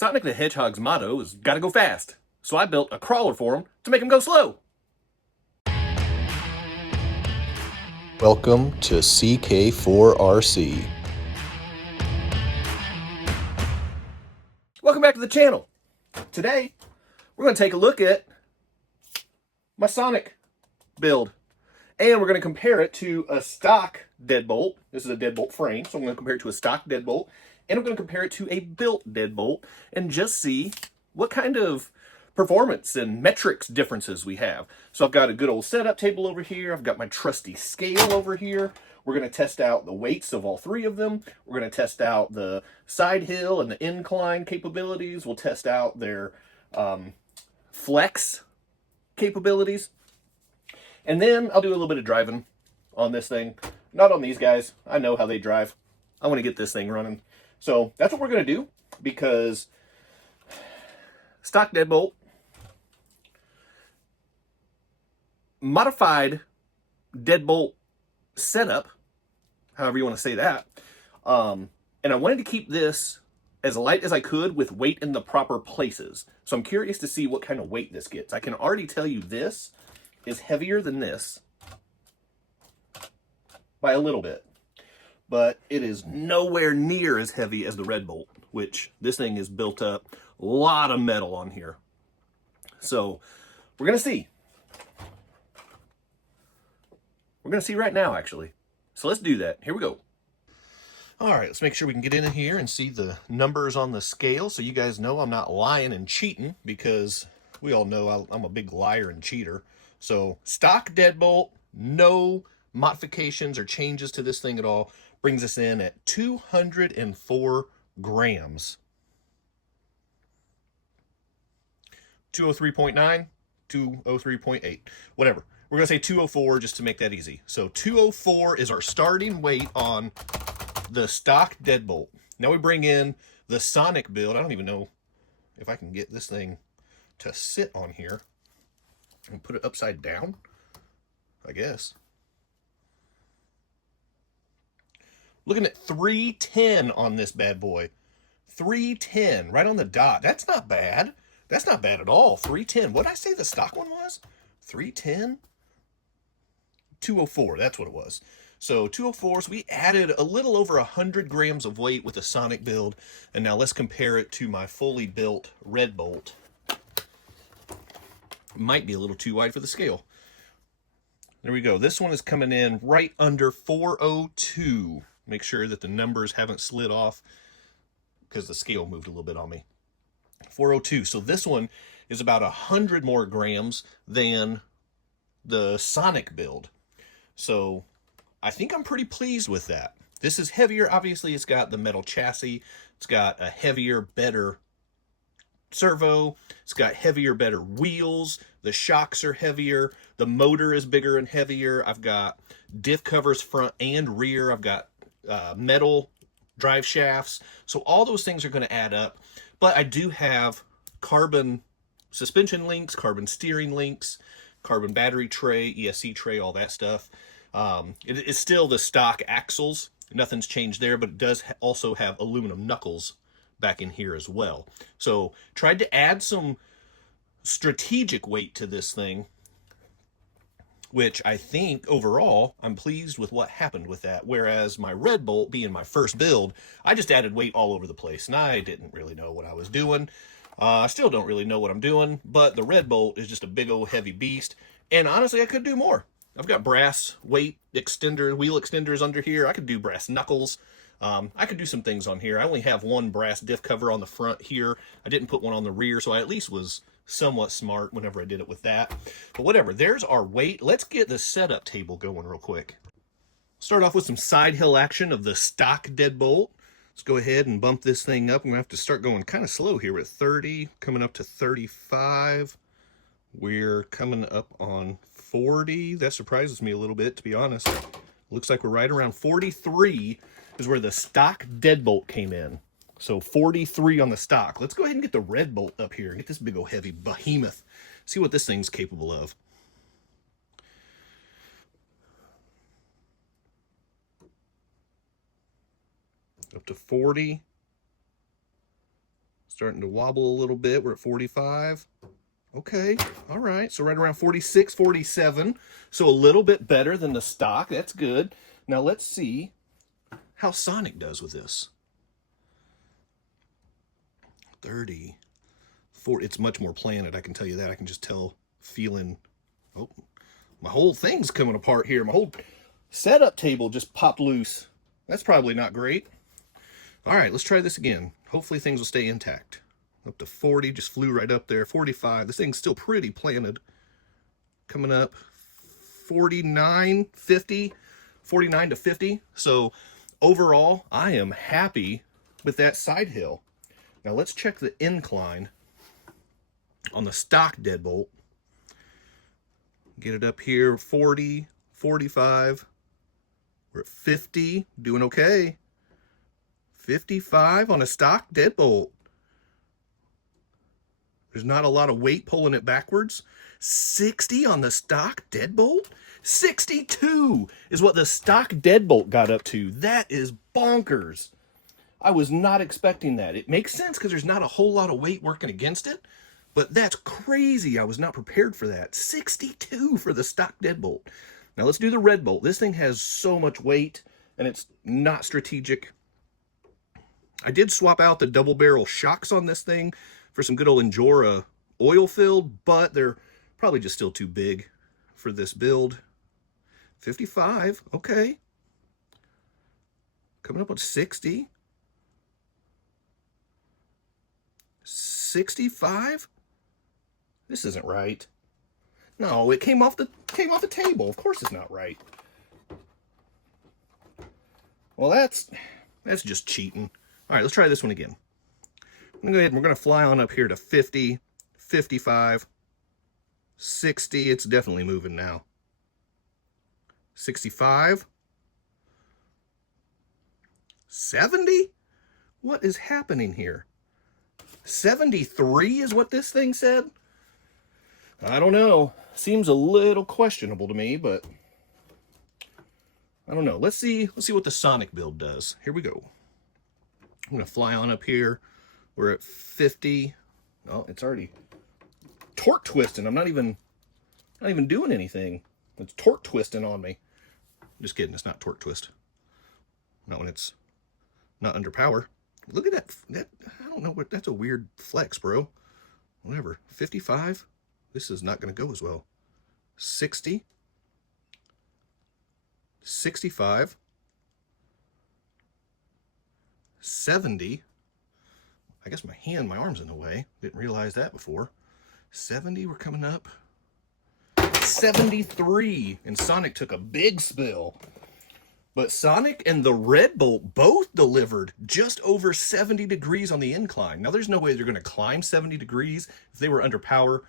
Sonic the Hedgehog's motto is gotta go fast, so I built a crawler for him to make him go slow. Welcome to CK4RC. Welcome back to the channel. Today, we're going to take a look at my Sonic build. And we're going to compare it to a stock Deadbolt. This is a Deadbolt frame, so I'm going to compare it to a stock Deadbolt. And I'm going to compare it to a built Deadbolt and just see what kind of performance and metrics differences we have. So I've got a good old setup table over here. I've got my trusty scale over here. We're going to test out the weights of all three of them. We're going to test out the side hill and the incline capabilities. We'll test out their flex capabilities. And then I'll do a little bit of driving on this thing. Not on these guys. I know how they drive. I want to get this thing running. So that's what we're going to do, because stock Deadbolt, modified Deadbolt setup, however you want to say that. And I wanted to keep this as light as I could with weight in the proper places. So I'm curious to see what kind of weight this gets. I can already tell you this is heavier than this by a little bit, but it is nowhere near as heavy as the Red Bolt, which this thing is built up a lot of metal on here. So we're going to see. We're going to see right now, actually. So let's do that. Here we go. All right, let's make sure we can get in here and see the numbers on the scale so you guys know I'm not lying and cheating, because we all know I'm a big liar and cheater. So stock Deadbolt, no modifications or changes to this thing at all, brings us in at 204 grams. 203.9, 203.8, whatever. We're going to say 204 just to make that easy. So 204 is our starting weight on the stock Deadbolt. Now we bring in the Sonic build. I don't even know if I can get this thing to sit on here and put it upside down, I guess. Looking at 310 on this bad boy. 310, right on the dot. That's not bad. That's not bad at all. 310. What did I say the stock one was? 310? 204, that's what it was. So 204, so we added a little over 100 grams of weight with the Sonic build. And now let's compare it to my fully built Red Bolt. Might be a little too wide for the scale. There we go. This one is coming in right under 402. Make sure that the numbers haven't slid off because the scale moved a little bit on me. 402. So this one is about 100 more grams than the Sonic build. So I think I'm pretty pleased with that. This is heavier. Obviously, it's got the metal chassis. It's got a heavier, better servo. It's got heavier, better wheels. The shocks are heavier. The motor is bigger and heavier. I've got diff covers front and rear. I've got metal drive shafts. So all those things are going to add up. But I do have carbon suspension links, carbon steering links, carbon battery tray, ESC tray, all that stuff. It's still the stock axles. Nothing's changed there, but it does also have aluminum knuckles back in here as well. So tried to add some strategic weight to this thing, which I think overall I'm pleased with what happened with that. Whereas my Red Bolt, being my first build, I just added weight all over the place and I didn't really know what I was doing. I still don't really know what I'm doing, but the Red Bolt is just a big old heavy beast. And honestly, I could do more. I've got brass weight extender, wheel extenders under here. I could do brass knuckles. I could do some things on here. I only have one brass diff cover on the front here. I didn't put one on the rear, so I at least was somewhat smart whenever I did it with that. But whatever, there's our weight. Let's get the setup table going real quick. Start off with some side hill action of the stock Deadbolt. Let's go ahead and bump this thing up. I'm going to have to start going kind of slow here. We're at 30, coming up to 35. We're coming up on 40. That surprises me a little bit, to be honest. Looks like we're right around 43 is where the stock Deadbolt came in. So 43 on the stock. Let's go ahead and get the Red Bolt up here. Get this big old heavy behemoth. See what this thing's capable of. Up to 40. Starting to wobble a little bit. We're at 45. Okay, all right. So right around 46, 47. So a little bit better than the stock. That's good. Now let's see how Sonic does with this. 30, 40. It's much more planted, I can tell you that. I can just tell, feeling, oh, my whole thing's coming apart here. My whole setup table just popped loose. That's probably not great. All right, let's try this again. Hopefully things will stay intact. Up to 40, just flew right up there. 45, this thing's still pretty planted. Coming up 49, 50, 49 to 50. So overall, I am happy with that side hill. Now let's check the incline on the stock Deadbolt. Get it up here, 40, 45. We're at 50, doing okay. 55 on a stock Deadbolt. There's not a lot of weight pulling it backwards. 60 on the stock Deadbolt. 62 is what the stock Deadbolt got up to. That is bonkers. I was not expecting that. It makes sense because there's not a whole lot of weight working against it, but that's crazy. I was not prepared for that. 62 for the stock Deadbolt. Now let's do the red bolt. This thing has so much weight and it's not strategic. I did swap out the double barrel shocks on this thing for some good old Injora oil filled, but they're probably just still too big for this build. 55, okay. Coming up on 60. 65? This isn't right. No, it came off the table. Of course it's not right. Well, that's just cheating. All right, let's try this one again. I'm gonna go ahead and we're gonna fly on up here to 50, 55, 60. It's definitely moving now. 65, 70? What is happening here? 73 is what this thing said? I don't know. Seems a little questionable to me, but I don't know. Let's see what the Sonic build does. Here we go. I'm gonna fly on up here. We're at 50. Oh, it's already torque twisting. I'm not even doing anything. It's torque twisting on me. Just kidding, it's not torque twist. Not when it's not under power. Look at that, I don't know what, that's a weird flex, bro. Whatever, 55. This is not gonna go as well. 60. 65. 70. I guess my arm's in the way. Didn't realize that before. 70, we're coming up. 73, and Sonic took a big spill. But Sonic and the Red Bolt both delivered just over 70 degrees on the incline. Now, there's no way they're going to climb 70 degrees. If they were under power,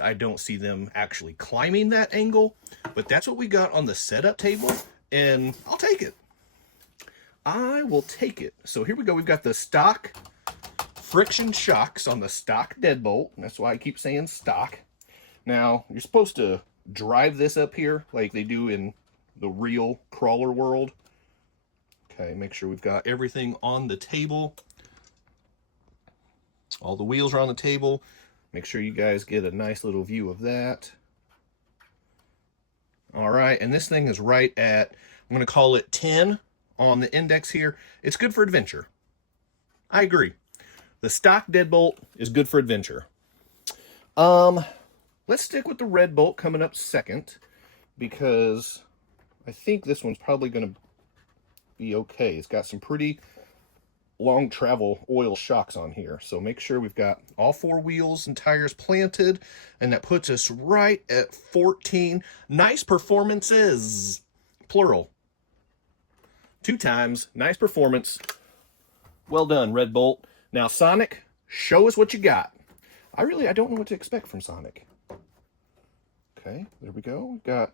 I don't see them actually climbing that angle. But that's what we got on the setup table, and I'll take it. I will take it. So here we go. We've got the stock friction shocks on the stock Deadbolt. That's why I keep saying stock. Now, you're supposed to drive this up here like they do in the real crawler world. Okay, make sure we've got everything on the table. All the wheels are on the table. Make sure you guys get a nice little view of that. All right, and this thing is right at, I'm going to call it 10 on the index here. It's good for adventure. I agree. The stock Deadbolt is good for adventure. Let's stick with the Red Bolt coming up second, because I think this one's probably going to be okay. It's got some pretty long travel oil shocks on here. So make sure we've got all four wheels and tires planted, and that puts us right at 14. Nice performances, plural. 2 times, nice performance. Well done, Red Bolt. Now, Sonic, show us what you got. I don't know what to expect from Sonic. Okay, there we go. We've got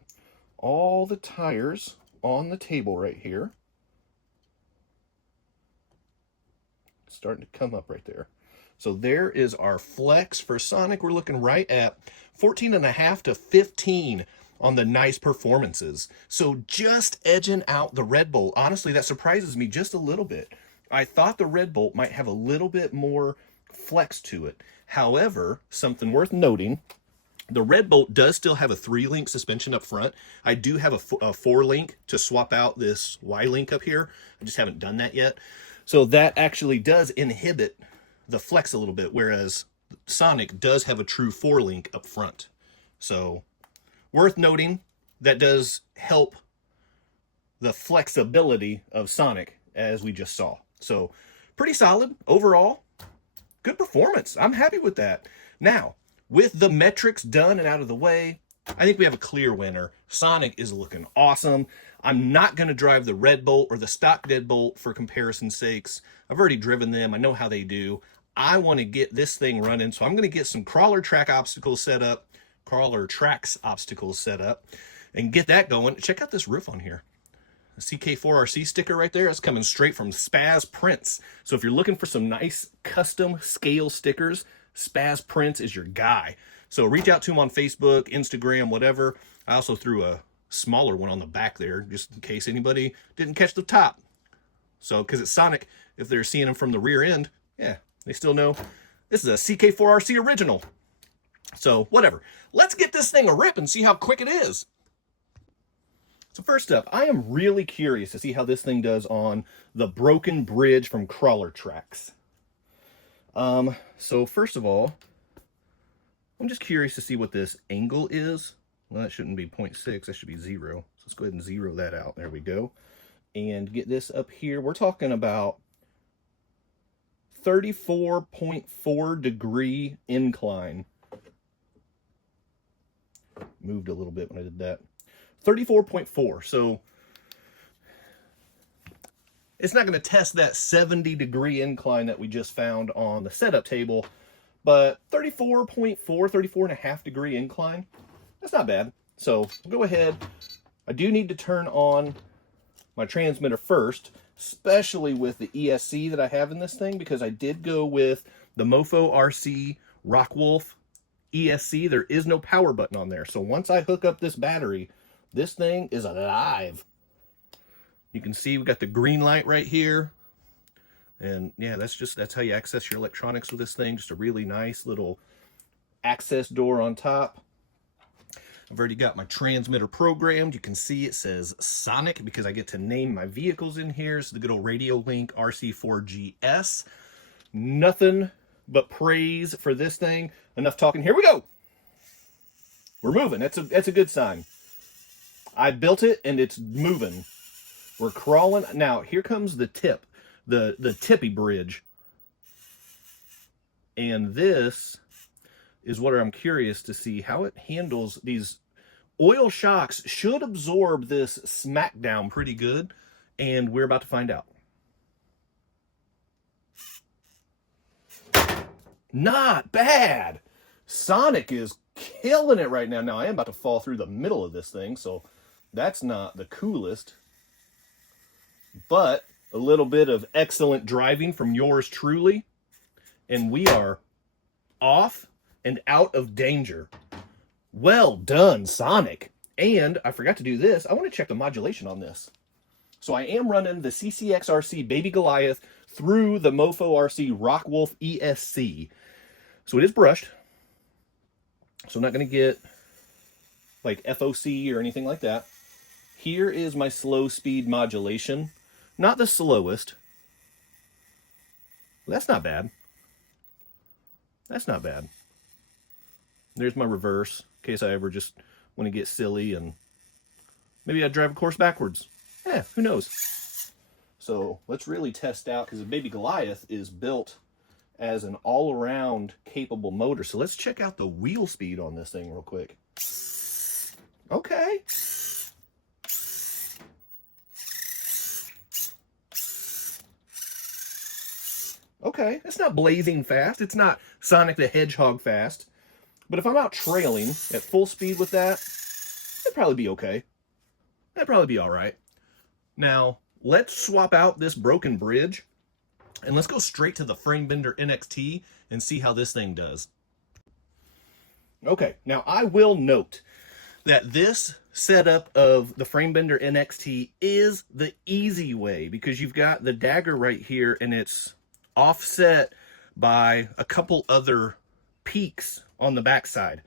all the tires on the table right here. It's starting to come up right there. So there is our flex for Sonic. We're looking right at 14.5 to 15 on the nice performances. So just edging out the Red Bolt. Honestly, that surprises me just a little bit. I thought the Red Bolt might have a little bit more flex to it. However, something worth noting, the red bolt does still have a 3-link suspension up front. I do have a 4-link to swap out this Y-link up here. I just haven't done that yet. So that actually does inhibit the flex a little bit, whereas Sonic does have a true 4-link up front. So worth noting, that does help the flexibility of Sonic, as we just saw. So pretty solid overall. Good performance. I'm happy with that. Now, with the metrics done and out of the way, I think we have a clear winner. Sonic is looking awesome. I'm not going to drive the red bolt or the stock Deadbolt for comparison's sakes. I've already driven them. I know how they do. I want to get this thing running, so I'm going to get some crawler tracks obstacles set up, and get that going. Check out this roof on here. The CK4RC sticker right there is coming straight from Spaz Prints. So if you're looking for some nice custom scale stickers, Spaz Prints is your guy. So reach out to him on Facebook, Instagram, whatever. I also threw a smaller one on the back there, just in case anybody didn't catch the top. So, because it's Sonic, if they're seeing him from the rear end, yeah, they still know this is a CK4RC original. So, whatever. Let's get this thing a rip and see how quick it is. So first up, I am really curious to see how this thing does on the broken bridge from Crawler Tracks. So first of all, I'm just curious to see what this angle is. Well, that shouldn't be 0.6, that should be 0. So let's go ahead and 0 that out. There we go. And get this up here. We're talking about 34.4 degree incline. Moved a little bit when I did that. 34.4. So it's not going to test that 70 degree incline that we just found on the setup table, but 34.4, 34 and a half degree incline, that's not bad. So we'll go ahead. I do need to turn on my transmitter first, especially with the ESC that I have in this thing, because I did go with the Mofo RC Rockwolf ESC. There is no power button on there. So once I hook up this battery, this thing is alive. You can see we got the green light right here. And yeah, that's how you access your electronics with this thing. Just a really nice little access door on top. I've already got my transmitter programmed. You can see it says Sonic because I get to name my vehicles in here. So the good old Radio Link RC4GS. Nothing but praise for this thing. Enough talking. Here we go. We're moving. That's a good sign. I built it and it's moving. We're crawling. Now, here comes the tip, the tippy bridge. And this is what I'm curious to see how it handles. These oil shocks should absorb this smackdown pretty good, and we're about to find out. Not bad. Sonic is killing it right now. Now, I am about to fall through the middle of this thing, so that's not the coolest. But a little bit of excellent driving from yours truly, and we are off and out of danger. Well done, Sonic. And I forgot to do this. I want to check the modulation on this. So I am running the CCXRC Baby Goliath through the Mofo RC Rockwolf ESC. So it is brushed. So I'm not going to get like FOC or anything like that. Here is my slow speed modulation. Not the slowest. That's not bad. That's not bad. There's my reverse, in case I ever just want to get silly and maybe I'd drive a course backwards. Yeah, who knows? So let's really test out, because the Baby Goliath is built as an all-around capable motor. So let's check out the wheel speed on this thing real quick. Okay. Okay, it's not blazing fast. It's not Sonic the Hedgehog fast. But if I'm out trailing at full speed with that, it'd probably be okay. That'd probably be all right. Now, let's swap out this broken bridge, and let's go straight to the Framebender NXT and see how this thing does. Okay, now I will note that this setup of the Framebender NXT is the easy way, because you've got the dagger right here, and it's offset by a couple other peaks on the backside.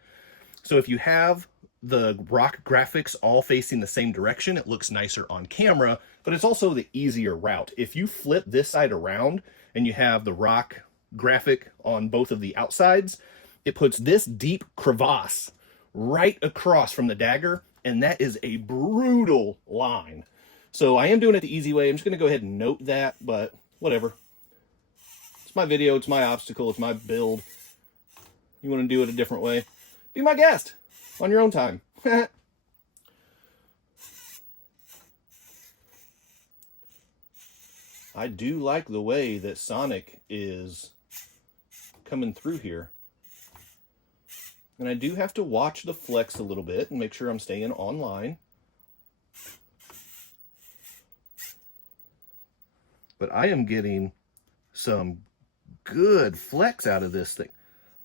So if you have the rock graphics all facing the same direction, it looks nicer on camera, but it's also the easier route. If you flip this side around and you have the rock graphic on both of the outsides, it puts this deep crevasse right across from the dagger, and that is a brutal line. So I am doing it the easy way. I'm just going to go ahead and note that, but whatever. It's my video, it's my obstacle, it's my build. You want to do it a different way? Be my guest on your own time. I do like the way that Sonic is coming through here. And I do have to watch the flex a little bit and make sure I'm staying online. But I am getting some good flex out of this thing.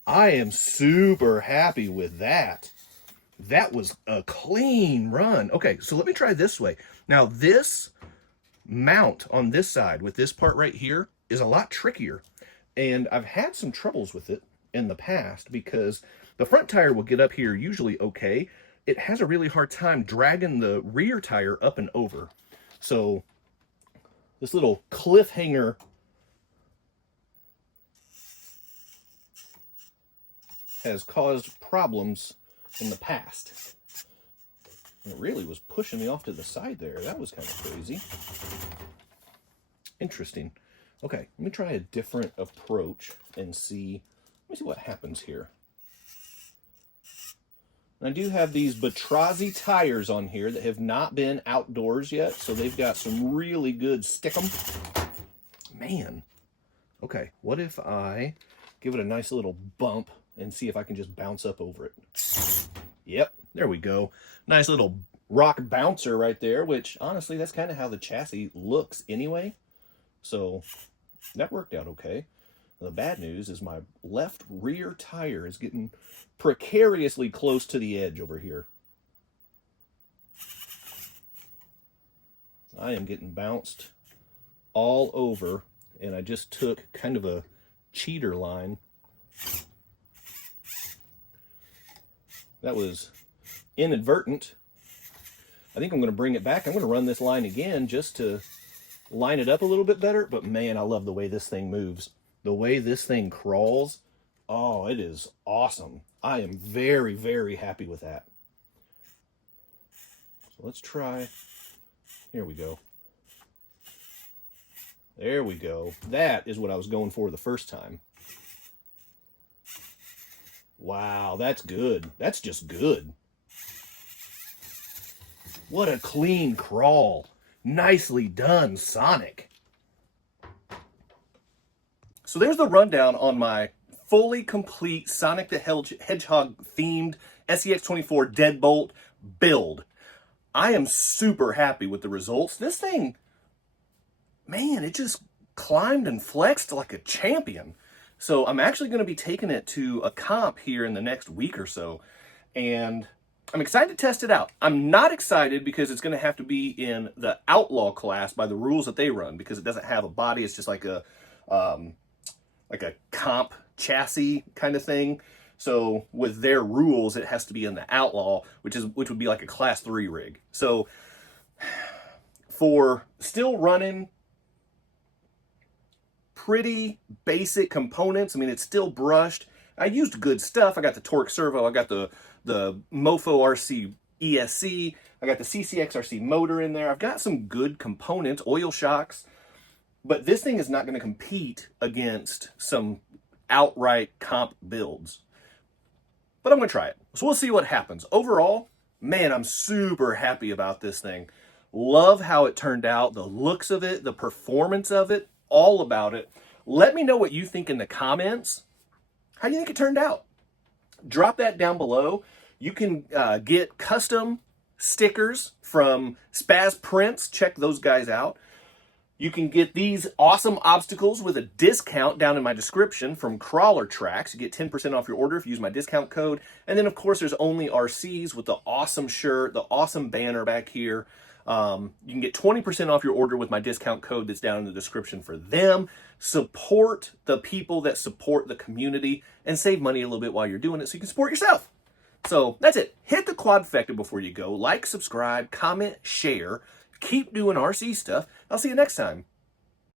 I am super happy with that. That was a clean run. Okay, so let me try this way. Now this mount on this side with this part right here is a lot trickier. And I've had some troubles with it in the past because the front tire will get up here usually okay. It has a really hard time dragging the rear tire up and over. So this little cliffhanger has caused problems in the past. And it really was pushing me off to the side there. That was kind of crazy. Interesting. Okay, let me try a different approach and see. Let me see what happens here. And I do have these Batrazi tires on here that have not been outdoors yet, so they've got some really good stickum. Man. Okay, what if I give it a nice little bump and see if I can just bounce up over it? Yep, there we go. Nice little rock bouncer right there, which honestly, that's kind of how the chassis looks anyway. So that worked out okay. The bad news is my left rear tire is getting precariously close to the edge over here. I am getting bounced all over, and I just took kind of a cheater line. That was inadvertent. I think I'm going to bring it back. I'm going to run this line again just to line it up a little bit better. But man, I love the way this thing moves. The way this thing crawls. Oh, it is awesome. I am very, very happy with that. So let's try. Here we go. There we go. That is what I was going for the first time. Wow, that's good. That's just good. What a clean crawl. Nicely done, Sonic. So there's the rundown on my fully complete Sonic the Hedgehog themed SCX24 Deadbolt build. I am super happy with the results. This thing, man, it just climbed and flexed like a champion. So I'm actually going to be taking it to a comp here in the next week or so. And I'm excited to test it out. I'm not excited because it's going to have to be in the Outlaw class by the rules that they run, because it doesn't have a body. It's just like a comp chassis kind of thing. So with their rules, it has to be in the Outlaw, which would be like a class 3 rig. So for still running pretty basic components, I mean, it's still brushed. I used good stuff. I got the torque servo. I got the Mofo RC ESC. I got the CCX RC motor in there. I've got some good components, oil shocks. But this thing is not going to compete against some outright comp builds. But I'm going to try it. So we'll see what happens. Overall, man, I'm super happy about this thing. Love how it turned out, the looks of it, the performance of it, all about it. Let me know what you think in the comments. How do you think it turned out? Drop that down below. You can get custom stickers from Spaz Prints. Check those guys out. You can get these awesome obstacles with a discount down in my description from Crawler Tracks. You get 10% off your order if you use my discount code. And then, of course, there's Only RCs with the awesome shirt, the awesome banner back here. You can get 20% off your order with my discount code that's down in the description for them. Support the people that support the community and save money a little bit while you're doing it so you can support yourself. So that's it. Hit the quadfecta before you go. Like, subscribe, comment, share. Keep doing RC stuff. I'll see you next time.